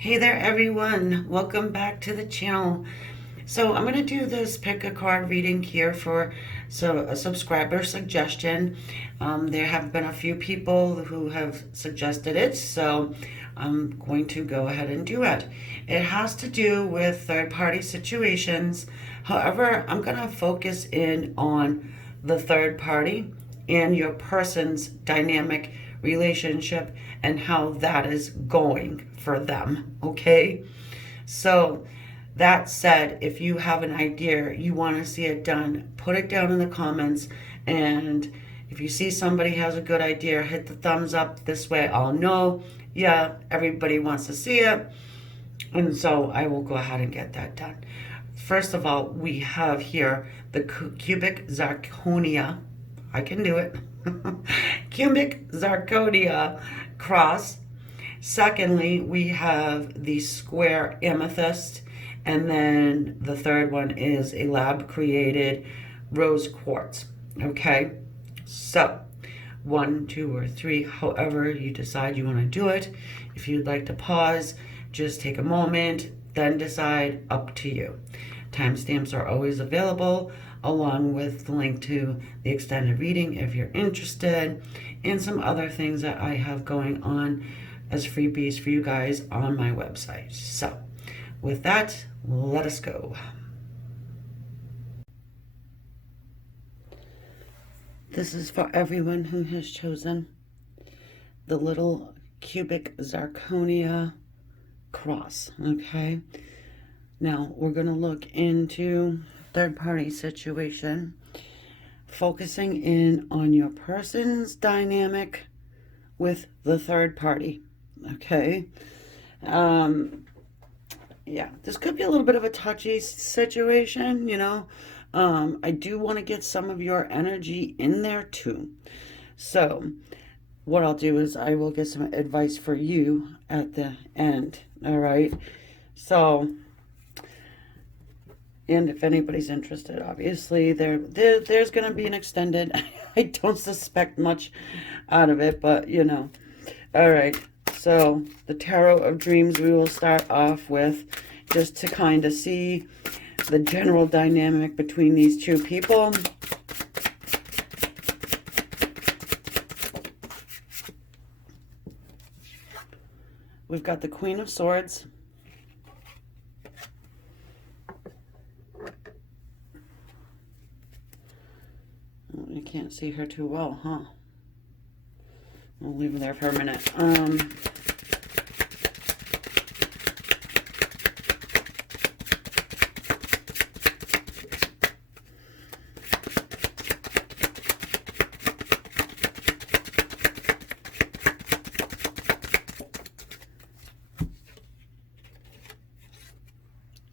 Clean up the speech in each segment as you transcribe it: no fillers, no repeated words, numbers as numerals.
Hey there everyone, welcome back to the channel. So I'm going to do this pick a card reading here for a subscriber suggestion. There have been a few people who have suggested it, so I'm going to go ahead and do it. It has to do with third-party situations. However, I'm going to focus in on the third party and your person's dynamic relationship and how that is going for them, okay? So that said, if you have an idea, you want to see it done, put it down in the comments. And if you see somebody has a good idea, hit the thumbs up. This way I'll know, yeah, everybody wants to see it. And so I will go ahead and get that done. First of all, we have here the cubic zirconia. I can do it. Cubic zirconia cross. Secondly, we have the square amethyst. And then the third one is a lab created rose quartz. Okay, so 1, 2, or 3, however you decide you want to do it. If you'd like to pause, just take a moment, then decide, up to you. Timestamps are always available, along with the link to the extended reading if you're interested, and some other things that I have going on as freebies for you guys on my website. So with that, let us go. This is for everyone who has chosen the little cubic zirconia cross, okay? Now, we're going to look into third-party situation, focusing in on your person's dynamic with the third party, okay? Yeah, this could be a little bit of a touchy situation, you know. I do want to get some of your energy in there too. So what I'll do is I will get some advice for you at the end, all right? So, and if anybody's interested, obviously, there's going to be an extended. I don't suspect much out of it, but, you know. All right, so the Tarot of Dreams we will start off with, just to kind of see the general dynamic between these two people. We've got the Queen of Swords. You can't see her too well, huh? I'll leave her there for a minute.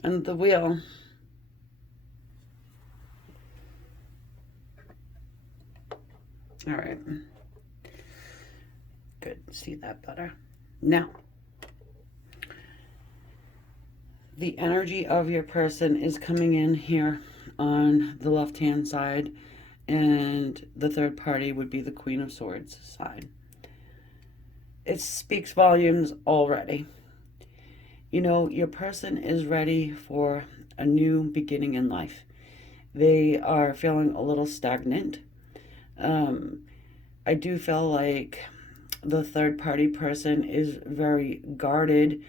And the Wheel. All right. Good. See that better. Now, the energy of your person is coming in here on the left-hand side, and the third party would be the Queen of Swords side. It speaks volumes already. You know, your person is ready for a new beginning in life. They are feeling a little stagnant. I do feel like the third party person is very guarded,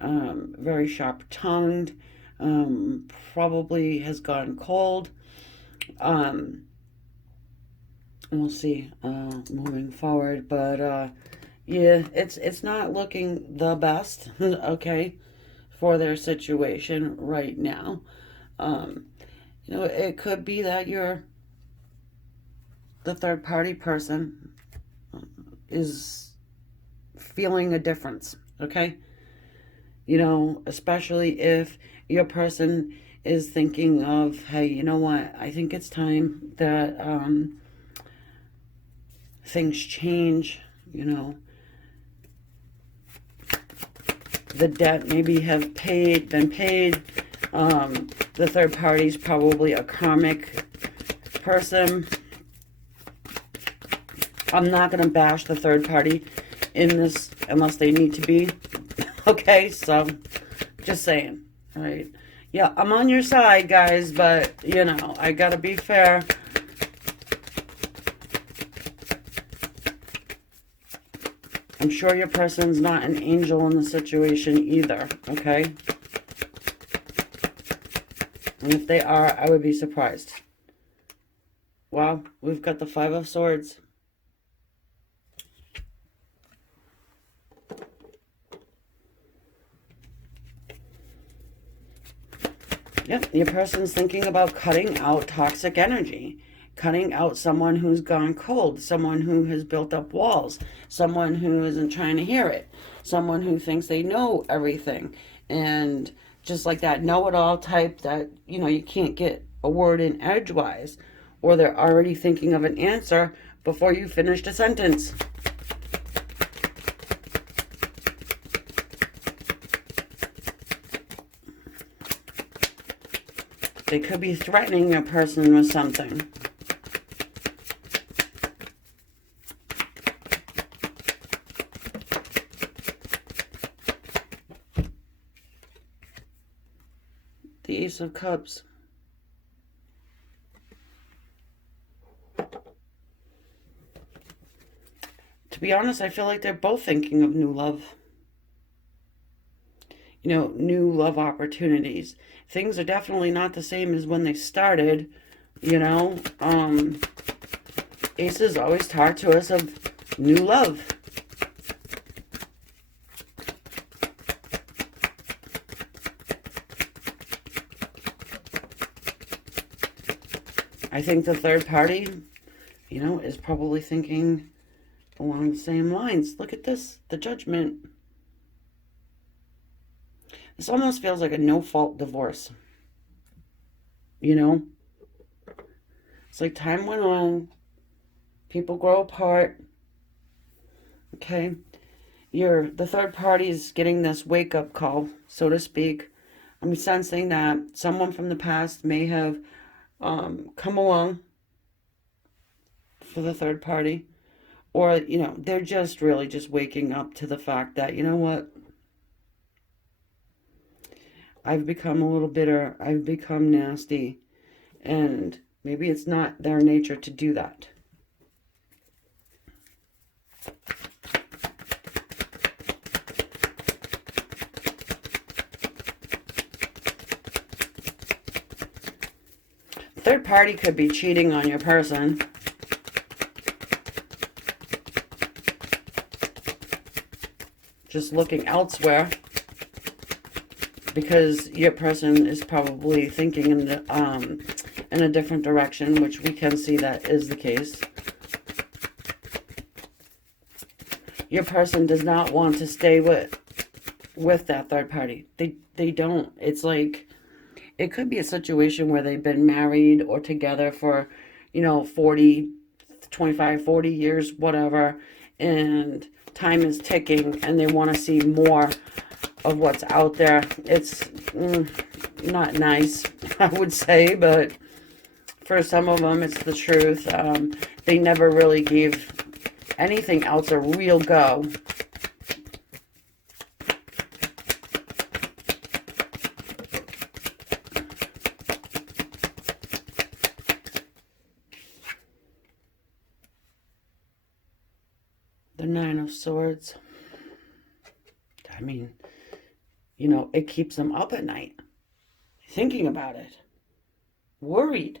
very sharp-tongued, probably has gone cold. We'll see moving forward, but yeah, it's not looking the best, okay, for their situation right now. You know, it could be that the third party person is feeling a difference, okay? You know, especially if your person is thinking of, hey, you know what, I think it's time that things change, you know. The debt maybe have been paid. The third party's probably a karmic person. I'm not going to bash the third party in this unless they need to be. Okay, so just saying, right? Yeah, I'm on your side, guys, but, you know, I gotta be fair. I'm sure your person's not an angel in the situation either, okay? And if they are, I would be surprised. Well, we've got the Five of Swords. Yep, your person's thinking about cutting out toxic energy, cutting out someone who's gone cold, someone who has built up walls, someone who isn't trying to hear it, someone who thinks they know everything, and just like that know-it-all type that, you know, you can't get a word in edgewise, or they're already thinking of an answer before you finished a sentence. They could be threatening a person with something. The Ace of Cups. To be honest, I feel like they're both thinking of new love. You know, new love opportunities. Things are definitely not the same as when they started, you know. Aces always talk to us of new love. I think the third party, you know, is probably thinking along the same lines. Look at this, the Judgment. This almost feels like a no-fault divorce. You know? It's like time went on. People grow apart. Okay? The third party is getting this wake-up call, so to speak. I'm sensing that someone from the past may have come along for the third party. Or, you know, they're just really just waking up to the fact that, you know what? I've become a little bitter. I've become nasty. And maybe it's not their nature to do that. Third party could be cheating on your person. Just looking elsewhere. Because your person is probably thinking in a different direction, which we can see that is the case. Your person does not want to stay with that third party. They don't. It's like, it could be a situation where they've been married or together for, you know, 40, 25, 40 years, whatever, and time is ticking and they want to see more of what's out there. It's not nice, I would say, but for some of them, it's the truth. They never really gave anything else a real go. The Nine of Swords. I mean, you know, it keeps them up at night, thinking about it, worried.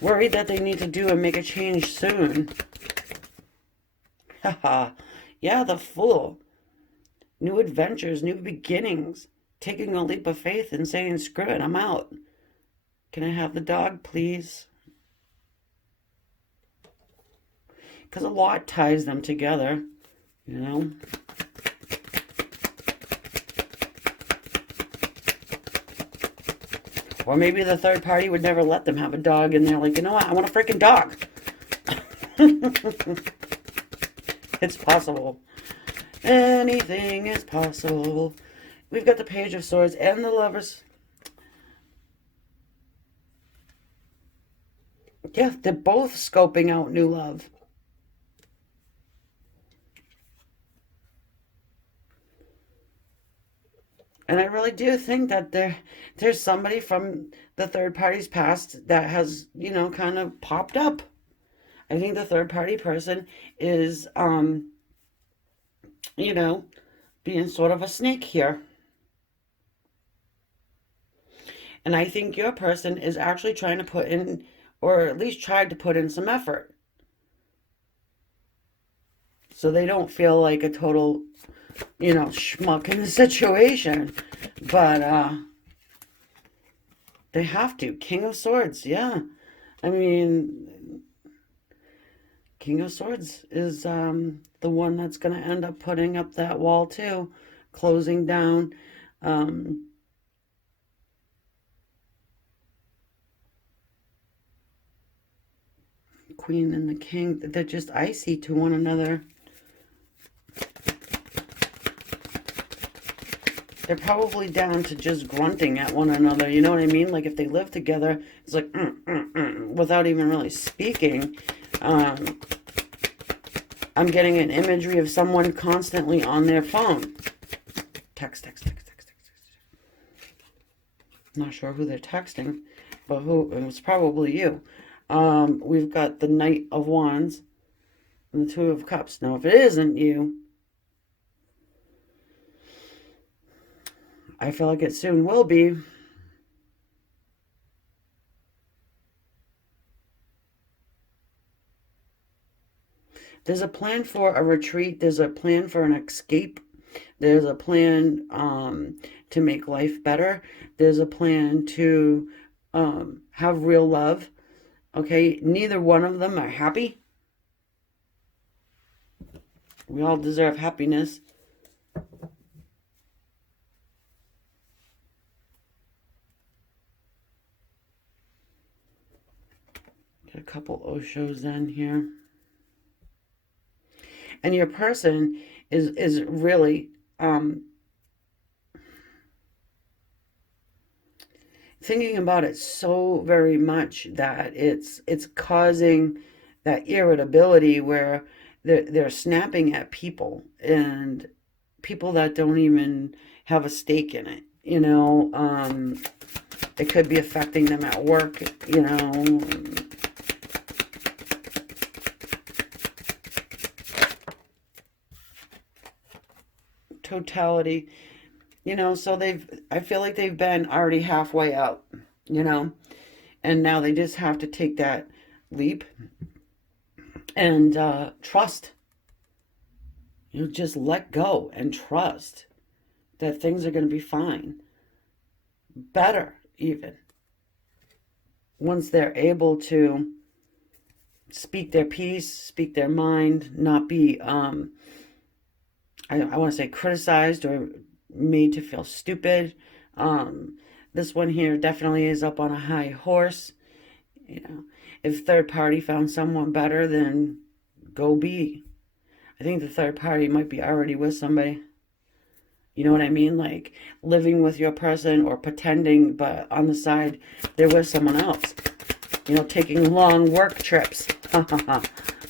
Worried that they need to do and make a change soon. Haha. Yeah, the Fool. New adventures, new beginnings. Taking a leap of faith and saying, screw it, I'm out. Can I have the dog, please? Because a lot ties them together, you know? Or maybe the third party would never let them have a dog, and they're like, you know what, I want a freaking dog. It's possible. Anything is possible. We've got the Page of Swords and the Lovers. Yeah, they're both scoping out new love. And I really do think that there's somebody from the third party's past that has, kind of popped up. I think the third party person is, you know, being sort of a snake here. And I think your person is actually trying to put in, or at least tried to put in some effort. So they don't feel like a total, schmuck in the situation. But they have to. King of Swords, yeah. I mean, King of Swords is the one that's going to end up putting up that wall too, closing down. Um, Queen and the King, they're just icy to one another. They're probably down to just grunting at one another. You know what I mean? Like if they live together, it's like without even really speaking. Um, I'm getting an imagery of someone constantly on their phone. Text, text, text, text, text, text. Not sure who they're texting, but who, it was probably you. We've got the Knight of Wands and the Two of Cups. Now, if it isn't you, I feel like it soon will be. There's a plan for a retreat. There's a plan for an escape. There's a plan to make life better. There's a plan to have real love. Okay, neither one of them are happy. We all deserve happiness. Get a couple Oshos in here. And your person is really thinking about it so very much that it's causing that irritability where they're snapping at people and people that don't even have a stake in it. It could be affecting them at work. Totality. So I feel like they've been already halfway out, and now they just have to take that leap and trust. Just let go and trust that things are going to be fine. Better, even. Once they're able to speak their piece, speak their mind, not be, I want to say criticized or made to feel stupid. This one here definitely is up on a high horse. If third party found someone better, then go be. I think the third party might be already with somebody. You know what I mean? Like living with your person or pretending, but on the side, they're with someone else. Taking long work trips.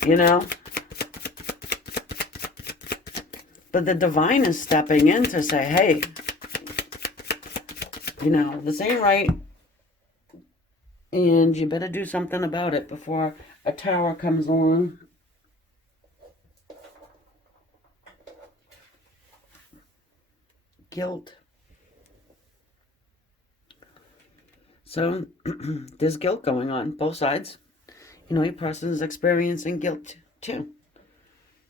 you know? But the divine is stepping in to say, hey, this ain't right. And you better do something about it before a tower comes along. Guilt. So there's guilt going on, both sides. Your person is experiencing guilt too.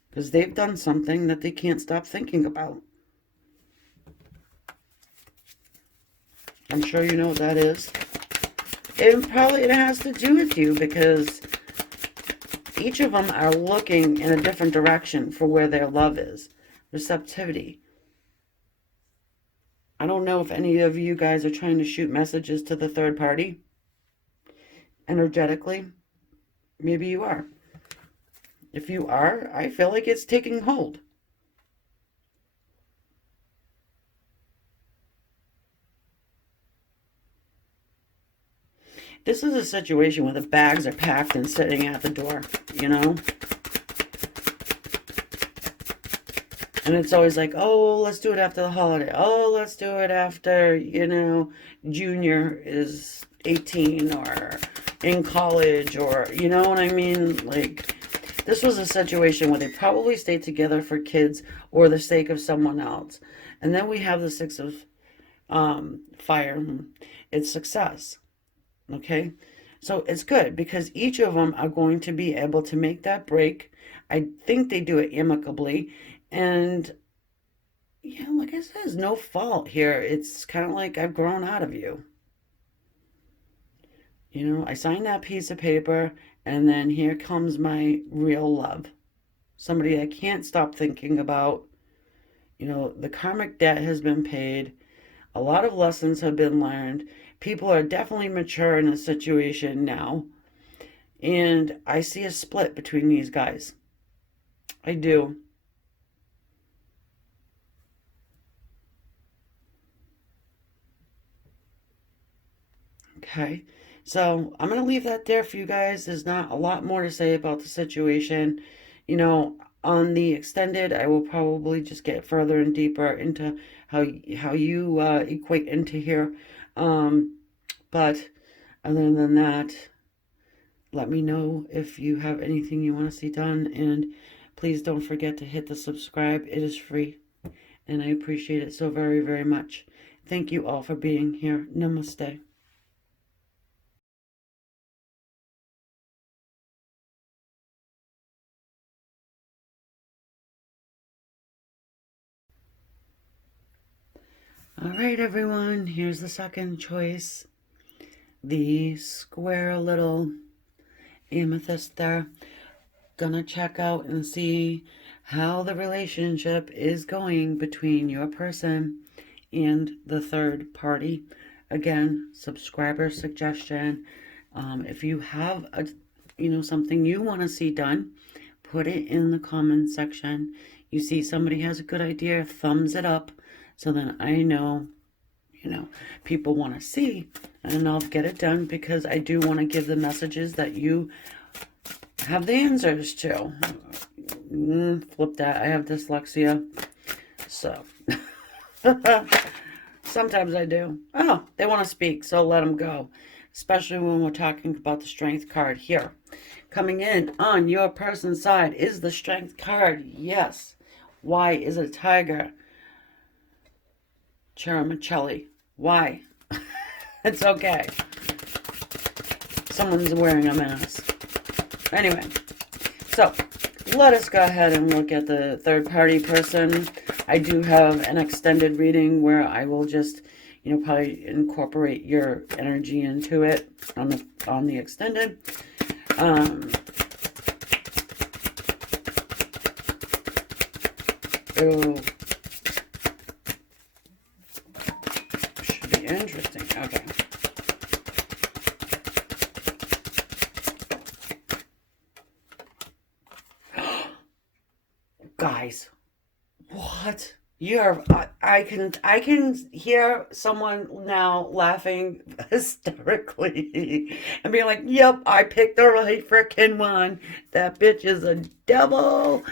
Because they've done something that they can't stop thinking about. I'm sure you know what that is. It has to do with you because each of them are looking in a different direction for where their love is. Receptivity. I don't know if any of you guys are trying to shoot messages to the third party energetically. Maybe you are. If you are, I feel like it's taking hold. This is a situation where the bags are packed and sitting at the door, you know? And it's always like, oh, let's do it after the holiday. Oh, let's do it after, you know, Junior is 18 or in college, or, you know what I mean? Like, this was a situation where they probably stayed together for kids or the sake of someone else. And then we have the Six of Fire. It's success. Okay? So it's good because each of them are going to be able to make that break. I think they do it amicably. And yeah, like I said, there's no fault here. It's kind of like I've grown out of you. You know, I signed that piece of paper, and then here comes my real love. Somebody I can't stop thinking about. You know, the karmic debt has been paid. A lot of lessons have been learned. People are definitely mature in a situation now. And I see a split between these guys. I do. Okay. So I'm going to leave that there for you guys. There's not a lot more to say about the situation. You know, on the extended, I will probably just get further and deeper into how you equate into here. Um, but other than that, let me know if you have anything you want to see done. And please don't forget to hit the subscribe. It is free. And I appreciate it so very, very much. Thank you all for being here. Namaste. All right, everyone, here's the second choice. The square little amethyst there. Gonna check out and see how the relationship is going between your person and the third party. Again, subscriber suggestion. If you have something you want to see done, put it in the comment section. You see somebody has a good idea, thumbs it up, so then I know, people want to see, and I'll get it done because I do want to give the messages that you have the answers to. Flip that. I have dyslexia, so sometimes I do. Oh, they want to speak, so let them go, especially when we're talking about the strength card here. Coming in on your person's side is the strength card. Yes. Why is it a tiger? Cheramicelli. Why? It's okay. Someone's wearing a mask. Anyway, so let us go ahead and look at the third party person. I do have an extended reading where I will just, probably incorporate your energy into it on the extended. It'll should be interesting. Okay. Guys, what? I can hear someone now laughing hysterically and being like, "Yep, I picked the right frickin' one. That bitch is a devil."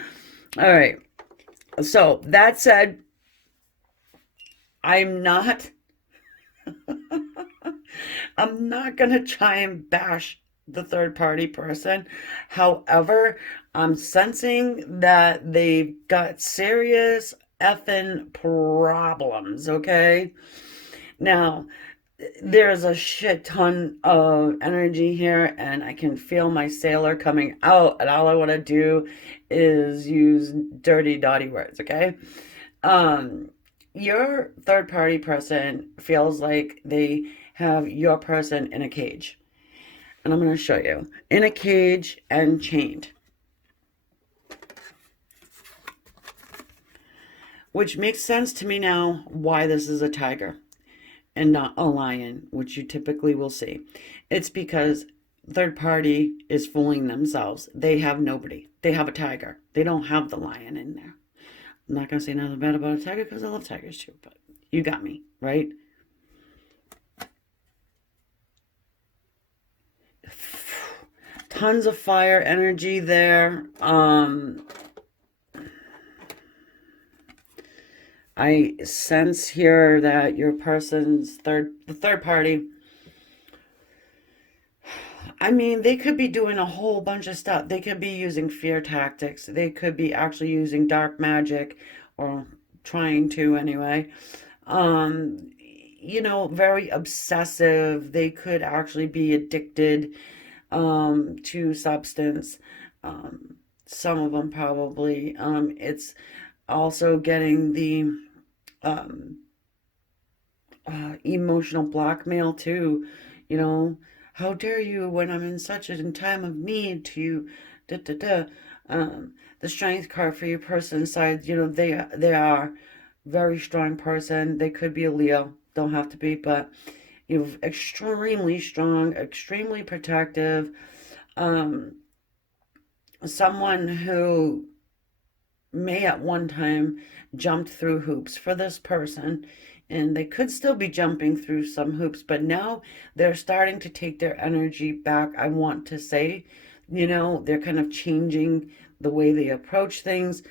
All right. So that said, I'm not I'm not gonna try and bash the third party person. However, I'm sensing that they've got serious effing problems, okay? Now, there's a shit ton of energy here, and I can feel my sailor coming out, and all I want to do is use dirty, naughty words, okay? Your third party person feels like they have your person in a cage. And I'm going to show you. In a cage and chained. Which makes sense to me now why this is a tiger and not a lion, which you typically will see. It's because third party is fooling themselves. They have nobody. They have a tiger. They don't have the lion in there. I'm not going to say nothing bad about a tiger because I love tigers too, but you got me, right? Tons of fire energy there. I sense here that your person's the third party, I mean, they could be doing a whole bunch of stuff. They could be using fear tactics. They could be actually using dark magic, or trying to anyway. Um, very obsessive. They could actually be addicted to substance. Some of them probably. It's also getting the um, emotional blackmail too. You know, how dare you when I'm in such a time of need to you, da da da. The strength card for your person side, they are very strong person. They could be a Leo, don't have to be, but extremely strong, extremely protective. Um, Someone who may at one time jumped through hoops for this person, and they could still be jumping through some hoops, but now they're starting to take their energy back. I want to say, they're kind of changing the way they approach things.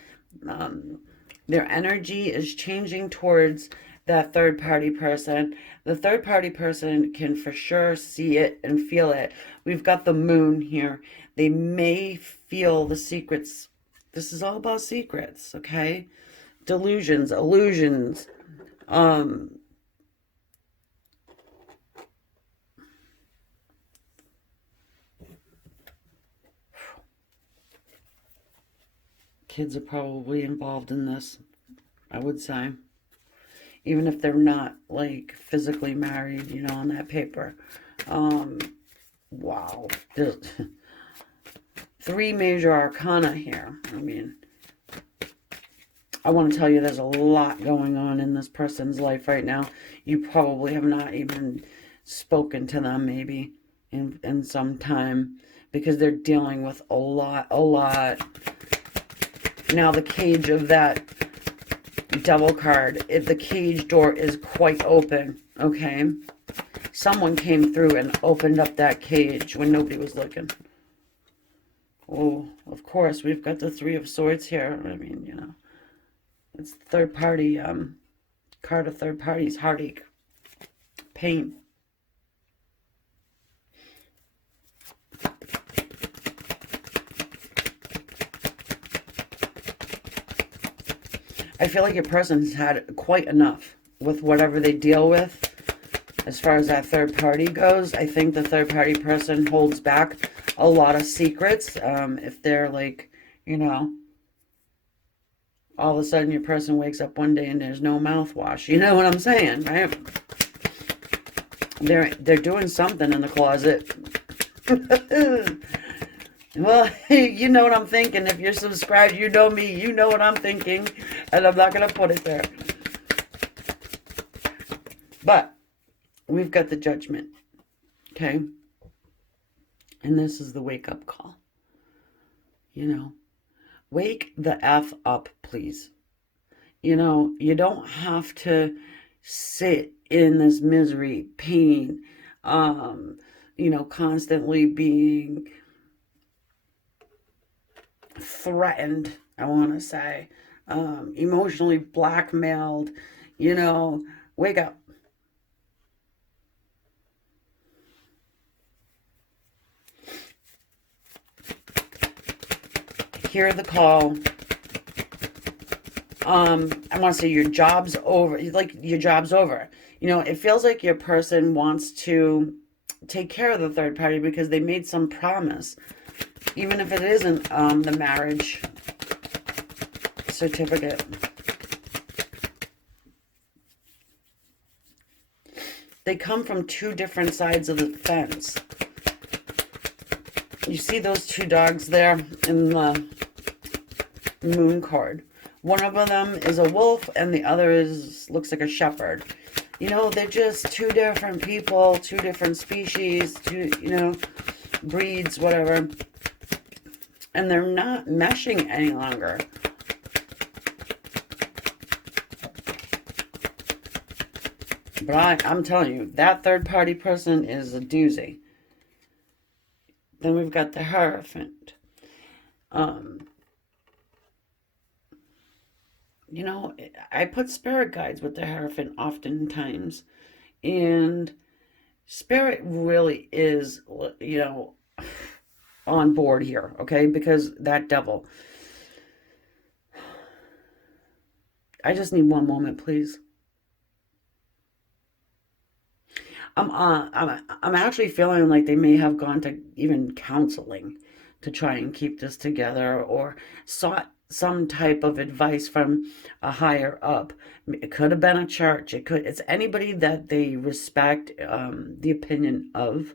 um, their energy is changing towards that third party person. The third party person can for sure see it and feel it. We've got the moon here. They may feel the secrets. This is all about secrets, okay? Delusions, illusions. Um, Kids are probably involved in this, I would say. Even if they're not, like, physically married, on that paper. Um, wow. There's 3 major arcana here. I mean, I want to tell you there's a lot going on in this person's life right now. You probably have not even spoken to them maybe in some time, because they're dealing with a lot. Now the cage of that devil card, if the cage door is quite open, okay? Someone came through and opened up that cage when nobody was looking. Oh, of course, we've got the 3 of Swords here. I mean, it's third party, card of third parties, heartache, pain. I feel like your person's had quite enough with whatever they deal with. As far as that third party goes, I think the third party person holds back a lot of secrets. If they're like, all of a sudden your person wakes up one day and there's no mouthwash. You know what I'm saying, right? They're doing something in the closet. Well, you know what I'm thinking. If you're subscribed, you know me. You know what I'm thinking. And I'm not going to put it there. But we've got the Judgment. Okay? And this is the wake-up call. Wake the F up, please. You don't have to sit in this misery, pain, constantly being threatened, I want to say, emotionally blackmailed. Wake up. Hear the call. I want to say your job's over. Like, your job's over. It feels like your person wants to take care of the third party because they made some promise. Even if it isn't the marriage certificate. They come from 2 different sides of the fence. You see those 2 dogs there in the moon card. One of them is a wolf and the other looks like a shepherd. They're just 2 different people, 2 different species, 2, breeds, whatever. And they're not meshing any longer. But I'm telling you, that third party person is a doozy. Then we've got the Hierophant. Um, you know, I put spirit guides with the Hierophant oftentimes. And spirit really is, you know, on board here, okay? Because that devil. I just need one moment, please. I'm actually feeling like they may have gone to even counseling to try and keep this together, or sought some type of advice from a higher up. It could have been a church. It's anybody that they respect the opinion of.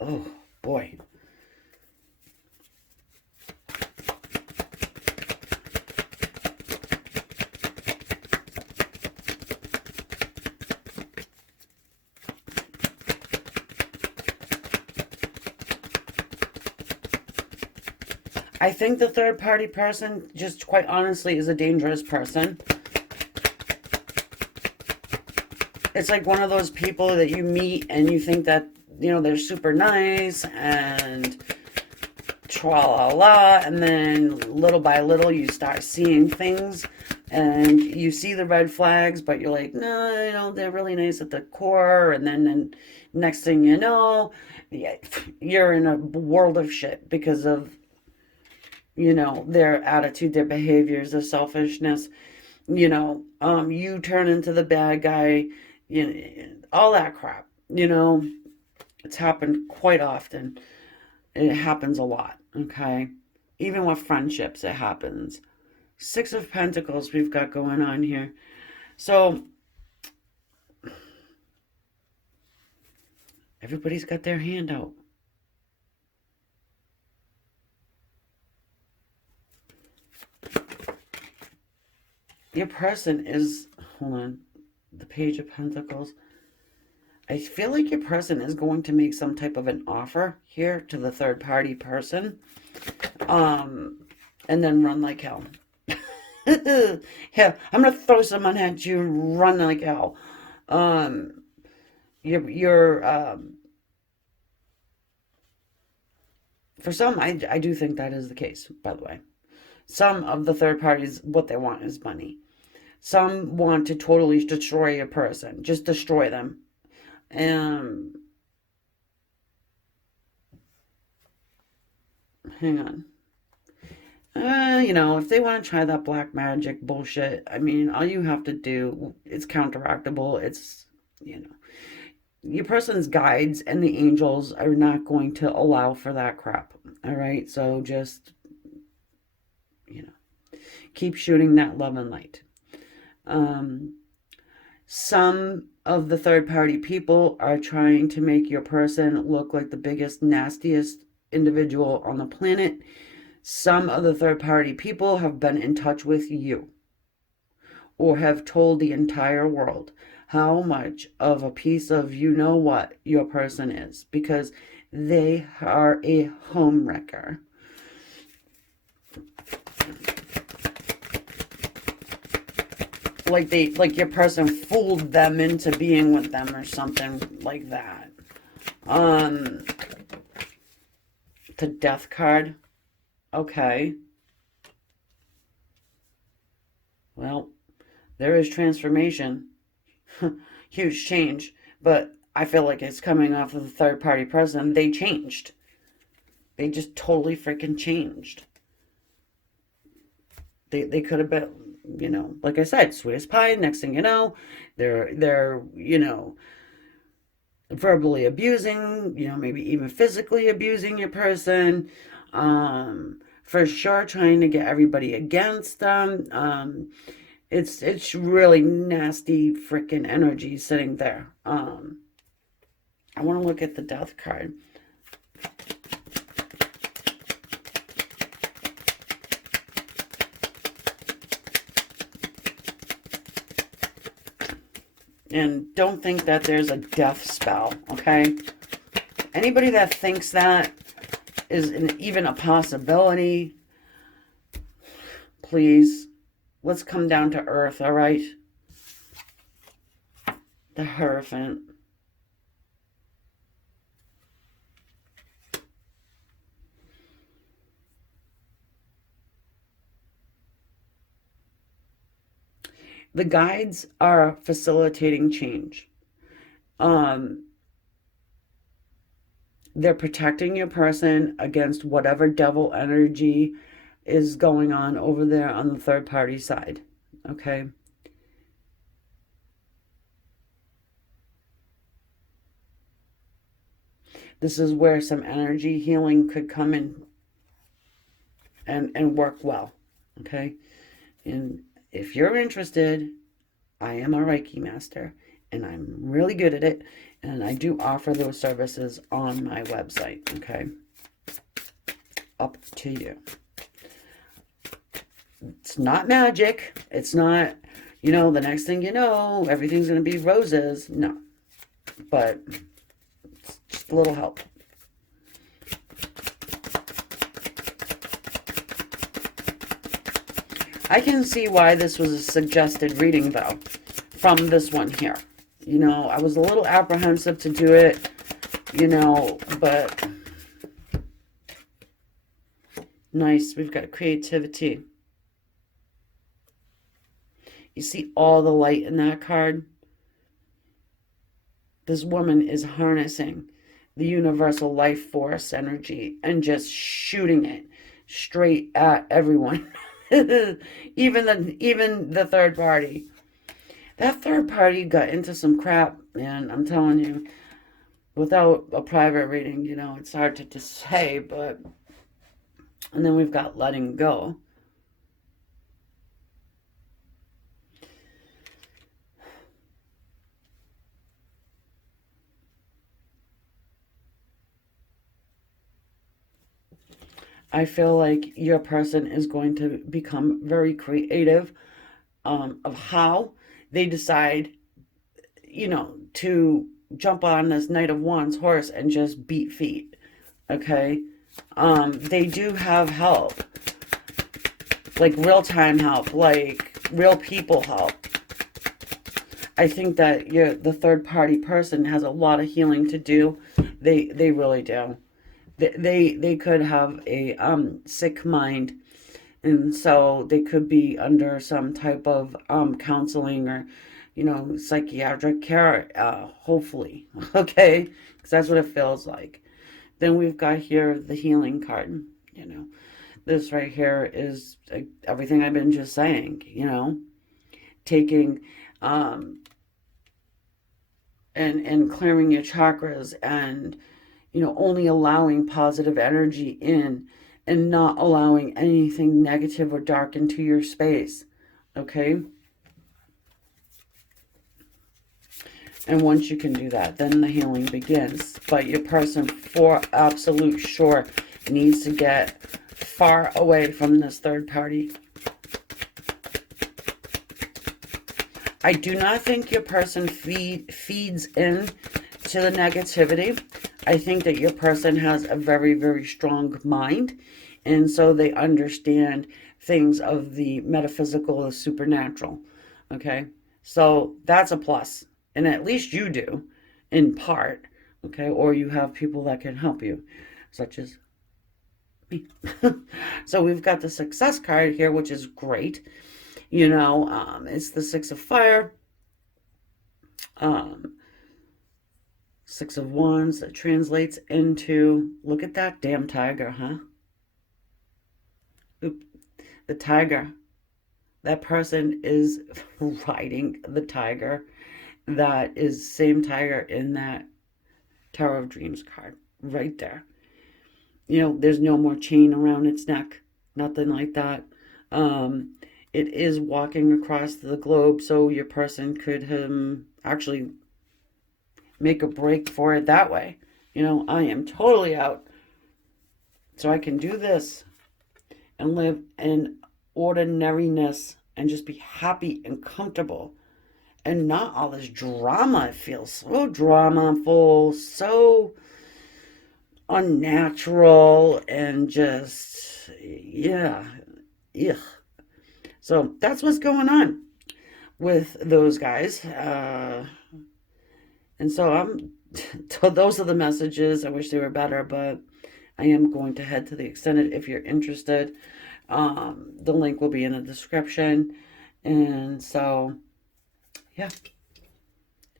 Oh boy. I think the third party person, just quite honestly, is a dangerous person. It's like one of those people that you meet and you think that, you know, they're super nice and tra la la, and then little by little you start seeing things and you see the red flags, but you're like, no, you know, they're really nice at the core. And then next thing you know, yeah, you're in a world of shit because of, you know, their attitude, their behaviors, their selfishness. You know, you turn into the bad guy, you know, all that crap. You know, it's happened quite often. It happens a lot, okay? Even with friendships, it happens. Six of Pentacles we've got going on here. So, everybody's got their hand out. Your person is, hold on, the Page of Pentacles. I feel like your person is going to make some type of an offer here to the third party person. And then run like hell. Yeah, I'm gonna throw someone at you and run like hell. Um, you're for some, I do think that is the case, by the way. Some of the third parties, what they want is money. Some want to totally destroy a person, just destroy them. Um, Hang on. You know, if they want to try that black magic bullshit, I mean, all you have to do, it's counteractable. It's, you know, your person's guides and the angels are not going to allow for that crap. All right. So just, you know, keep shooting that love and light. Some of the third party people are trying to make your person look like the biggest, nastiest individual on the planet. Some of the third party people have been in touch with you or have told the entire world how much of a piece of you know what your person is, because they are a homewrecker. Like your person fooled them into being with them or something like that. The Death card. Okay. Well, there is transformation. Huge change. But I feel like it's coming off of the third party person. They changed. They just totally freaking changed. They could have been, you know, like I said, sweet as pie. Next thing you know, they're you know, verbally abusing, you know, maybe even physically abusing your person. For sure trying to get everybody against them. It's really nasty freaking energy sitting there. I want to look at the Death card. And don't think that there's a death spell, okay? Anybody that thinks that is even a possibility, please, let's come down to earth, all right? The Hierophant. The guides are facilitating change. Um, they're protecting your person against whatever devil energy is going on over there on the third party side. Okay. This is where some energy healing could come in and work well. Okay. And if you're interested, I am a Reiki master and I'm really good at it. And I do offer those services on my website. Okay. Up to you. It's not magic. It's not, the next thing you know, everything's going to be roses. No. But it's just a little help. I can see why this was a suggested reading, though, from this one here. I was a little apprehensive to do it, but nice. We've got creativity. You see all the light in that card? This woman is harnessing the universal life force energy and just shooting it straight at everyone. even the third party. That third party got into some crap, and I'm telling you, without a private reading, it's hard to say, but... And then we've got letting go. I feel like your person is going to become very creative of how they decide, to jump on this Knight of Wands horse and just beat feet. Okay? They do have help. Like real-time help. Like real people help. I think that the third-party person has a lot of healing to do. They really do. They could have a sick mind, and so they could be under some type of counseling or psychiatric care, hopefully. Okay, because that's what it feels like. Then we've got here the healing card. This right here is everything I've been just saying. Taking and clearing your chakras and only allowing positive energy in and not allowing anything negative or dark into your space. Okay? And once you can do that, then the healing begins. But your person, for absolute sure, needs to get far away from this third party. I do not think your person feeds in to the negativity. I think that your person has a very, very strong mind. And so they understand things of the metaphysical, the supernatural. Okay? So that's a plus. And at least you do, in part. Okay? Or you have people that can help you, such as me. So we've got the success card here, which is great. It's the Six of Fire. Six of Wands that translates into, look at that damn tiger, huh? Oop, the tiger. That person is riding the tiger. That is same tiger in that Tower of Dreams card. Right there. There's no more chain around its neck. Nothing like that. It is walking across the globe, so your person could actually make a break for it that way. I am totally out. So I can do this and live in ordinariness and just be happy and comfortable and not all this drama. It feels so dramaful, so unnatural, and just, yeah. So that's what's going on with those guys. And so so those are the messages. I wish they were better, but I am going to head to the extended if you're interested. The link will be in the description. And so, yeah.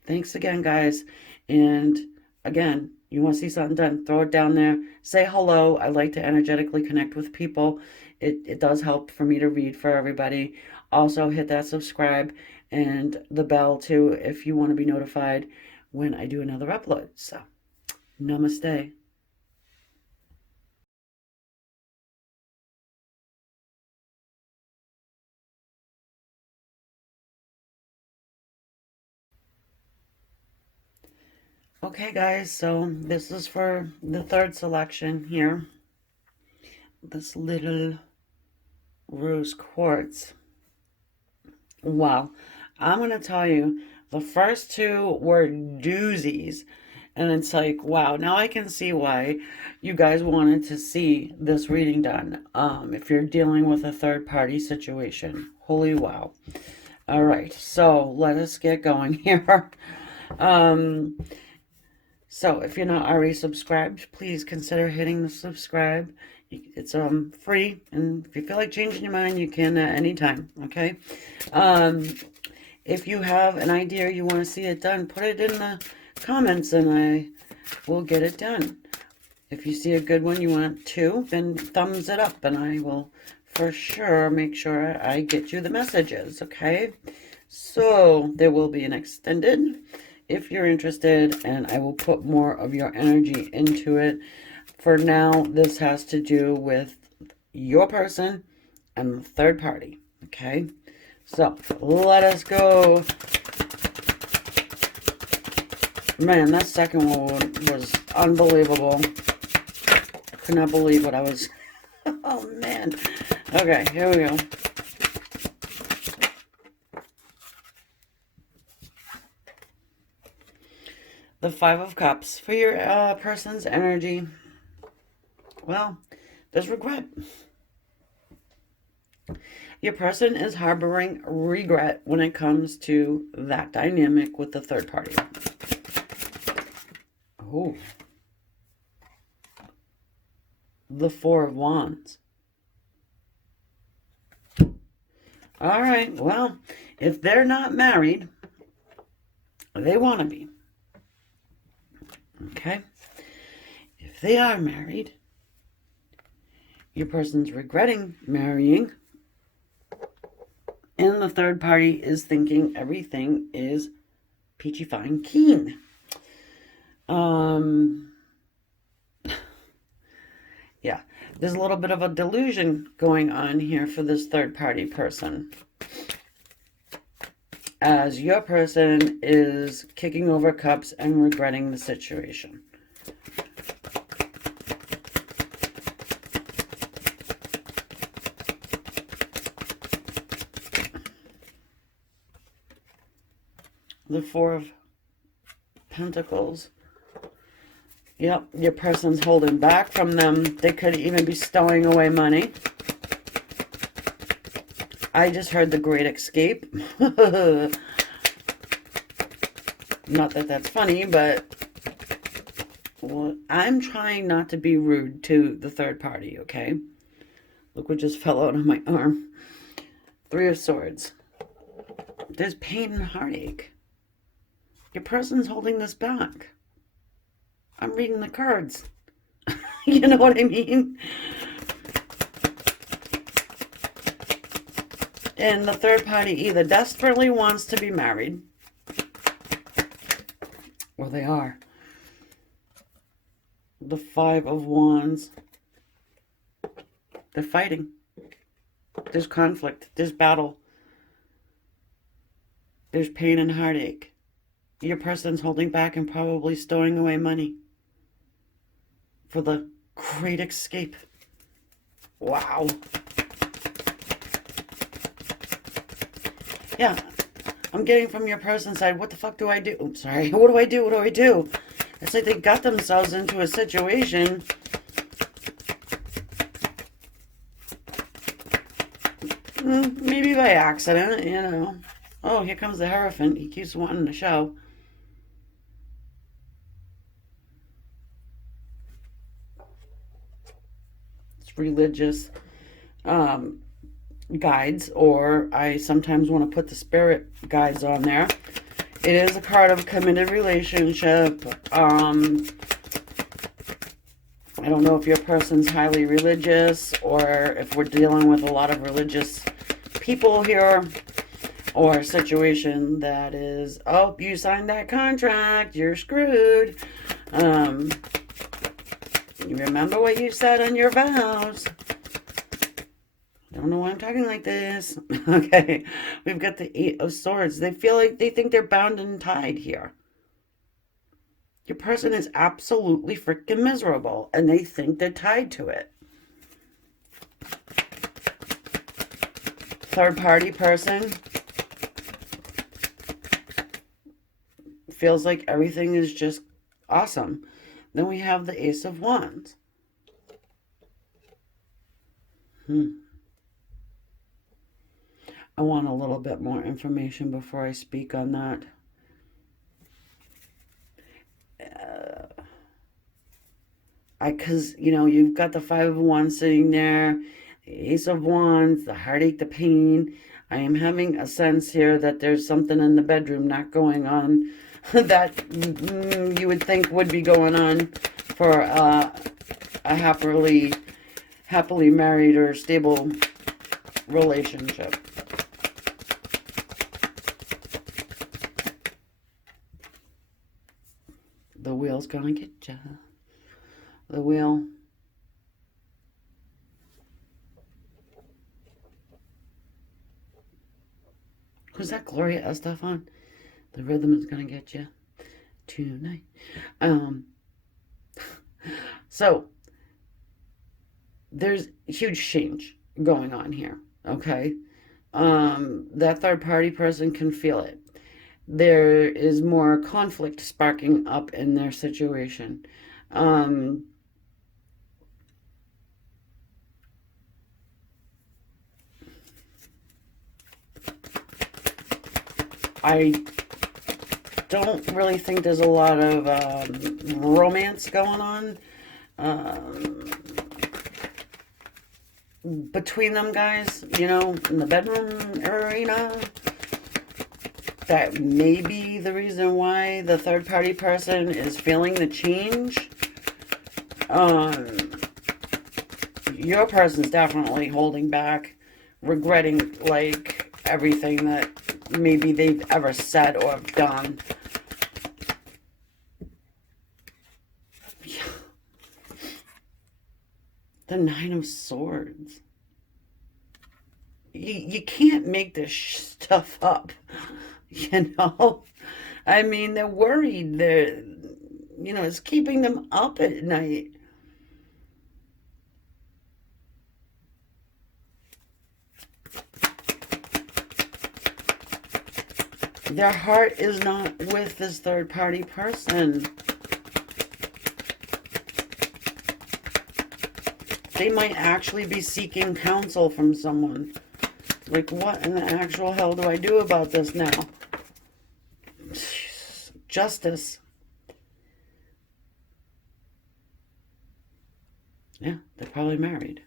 Thanks again, guys. And again, you want to see something done, throw it down there. Say hello. I like to energetically connect with people. It does help for me to read for everybody. Also, hit that subscribe and the bell, too, if you want to be notified when I do another upload. So, namaste. Okay, guys, so this is for the third selection here. This little rose quartz. Wow. I'm going to tell you, the first two were doozies. And it's like, wow, now I can see why you guys wanted to see this reading done. If you're dealing with a third party situation. Holy wow. All right, so let us get going here. So if you're not already subscribed, please consider hitting the subscribe. It's free, and if you feel like changing your mind, you can at any time, okay? If you have an idea you want to see it done, put it in the comments, and I will get it done. If you see a good one you want to, then thumbs it up, and I will for sure make sure I get you the messages, okay? So there will be an extended if you're interested, and I will put more of your energy into it. For now, this has to do with your person and the third party, okay? So, let us go. Man, that second one was unbelievable. I could not believe what I was... Oh, man. Okay, here we go. The Five of Cups. For your person's energy, well, there's regret. Your person is harboring regret when it comes to that dynamic with the third party. Oh. The Four of Wands. All right, well, if they're not married, they want to be. Okay? If they are married, your person's regretting marrying, and the third party is thinking everything is peachy fine keen. Yeah, there's a little bit of a delusion going on here for this third party person, as your person is kicking over cups and regretting the situation. The Four of Pentacles. Yep, your person's holding back from them. They could even be stowing away money. I just heard the Great Escape. Not that that's funny, but well, I'm trying not to be rude to the third party, okay? Look what just fell out of my arm. Three of Swords. There's pain and heartache. Your person's holding this back. I'm reading the cards. You know what I mean? And the third party either desperately wants to be married, or they are. The Five of Wands. They're fighting. There's conflict. There's battle. There's pain and heartache. Your person's holding back and probably stowing away money for the Great Escape. Wow. Yeah, I'm getting from your person's side, what the fuck do I do? Oops, sorry. What do I do? What do I do? It's like they got themselves into a situation. Maybe by accident, you know. Oh, here comes the Hierophant. He keeps wanting to show. religious guides, or I sometimes want to put the spirit guides on there. It is a card of a committed relationship. I don't know if your person's highly religious, or if we're dealing with a lot of religious people here, or a situation that is, oh, you signed that contract, you're screwed. You remember what you said on your vows. Don't know why I'm talking like this. Okay, we've got the Eight of Swords. They feel like they think they're bound and tied here. Your person is absolutely freaking miserable, and they think they're tied to it. Third party person feels like everything is just awesome. Then we have the Ace of Wands. I want a little bit more information before I speak on that. Because, you know, you've got the Five of Wands sitting there, the Ace of Wands, the heartache, the pain. I am having a sense here that there's something in the bedroom not going on that you would think would be going on for a happily married or stable relationship. The wheel's gonna get ya. The wheel. Who's that Gloria Estefan? The rhythm is gonna get you tonight. So there's huge change going on here. Okay. That third party person can feel it. There is more conflict sparking up in their situation. I don't really think there's a lot of romance going on between them guys, you know, in the bedroom arena. That may be the reason why the third party person is feeling the change. Your person's definitely holding back, regretting like everything that maybe they've ever said or done. Yeah. The Nine of Swords. You can't make this stuff up, you know? I mean, they're worried. They're, you know, it's keeping them up at night. Their heart is not with this third party person. They might actually be seeking counsel from someone. Like, what in the actual hell do I do about this now? Justice. Yeah, they're probably married.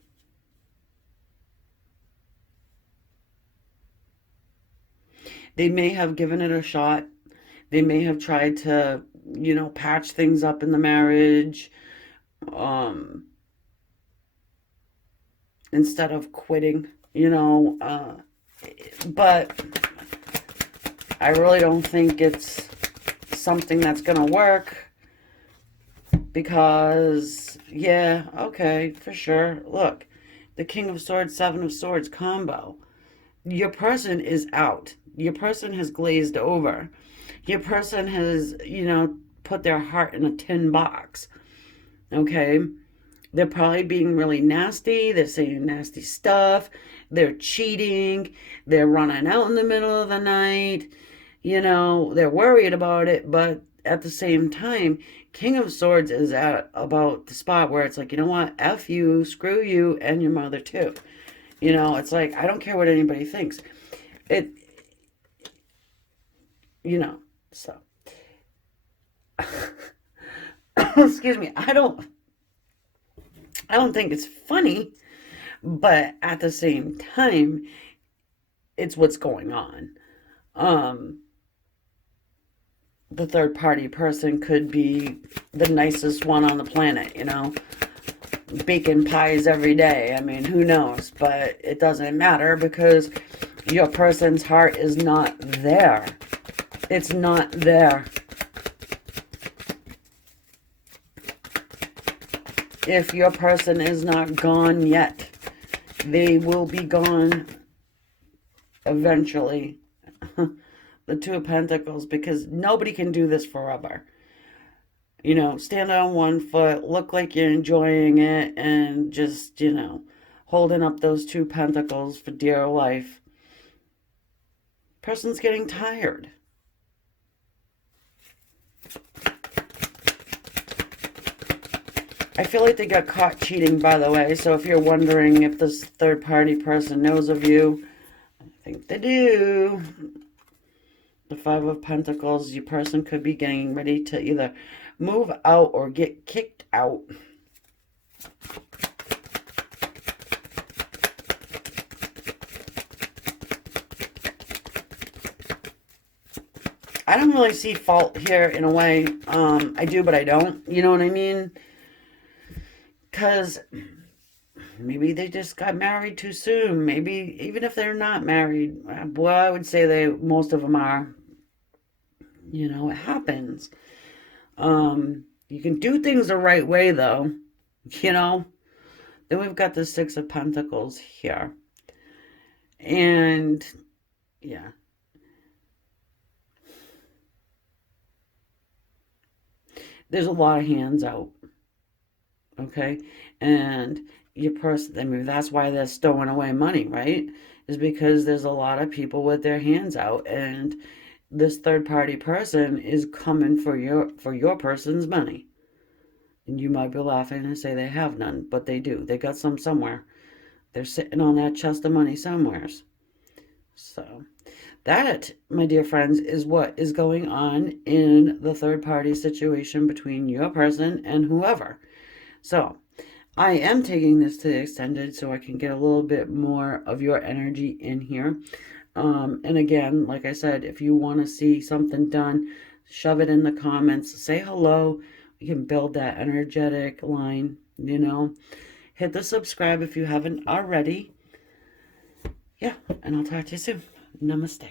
They may have given it a shot. They may have tried to, you know, patch things up in the marriage. Instead of quitting, you know, but I really don't think it's something that's gonna work, because yeah, okay, for sure. Look, the King of Swords, Seven of Swords combo. Your person is out. Your person has glazed over. Your person has, you know, put their heart in a tin box. Okay? They're probably being really nasty. They're saying nasty stuff. They're cheating. They're running out in the middle of the night. You know, they're worried about it. But at the same time, King of Swords is at about the spot where it's like, you know what? F you, screw you, and your mother too. You know, it's like, I don't care what anybody thinks. You know, so. Excuse me. I I don't think it's funny, but at the same time, it's what's going on. Um, the third party person could be the nicest one on the planet, baking pies every day. I mean, who knows? But it doesn't matter because your person's heart is not there. It's not there. If your person is not gone yet, they will be gone eventually. The Two of Pentacles, because nobody can do this forever. Stand on one foot, look like you're enjoying it, and just, holding up those two pentacles for dear life. Person's getting tired. I feel like they got caught cheating, by the way, so if you're wondering if this third-party person knows of you, I think they do. The Five of Pentacles, your person could be getting ready to either move out or get kicked out. I don't really see fault here in a way. I do, but I don't. You know what I mean? Because maybe they just got married too soon. Maybe even if they're not married, well, I would say most of them are. It happens. You can do things the right way, though. Then we've got the Six of Pentacles here. And, yeah. There's a lot of hands out. Okay? And your person, I mean, that's why they're stowing away money, right? Is because there's a lot of people with their hands out, and this third-party person is coming for your person's money. And you might be laughing and say they have none, but they do. They got some somewhere. They're sitting on that chest of money somewheres. So that, my dear friends, is what is going on in the third-party situation between your person and whoever. So I am taking this to the extended so I can get a little bit more of your energy in here. And again, like I said, if you want to see something done, shove it in the comments. Say hello. We can build that energetic line, Hit the subscribe if you haven't already. Yeah, and I'll talk to you soon. Namaste.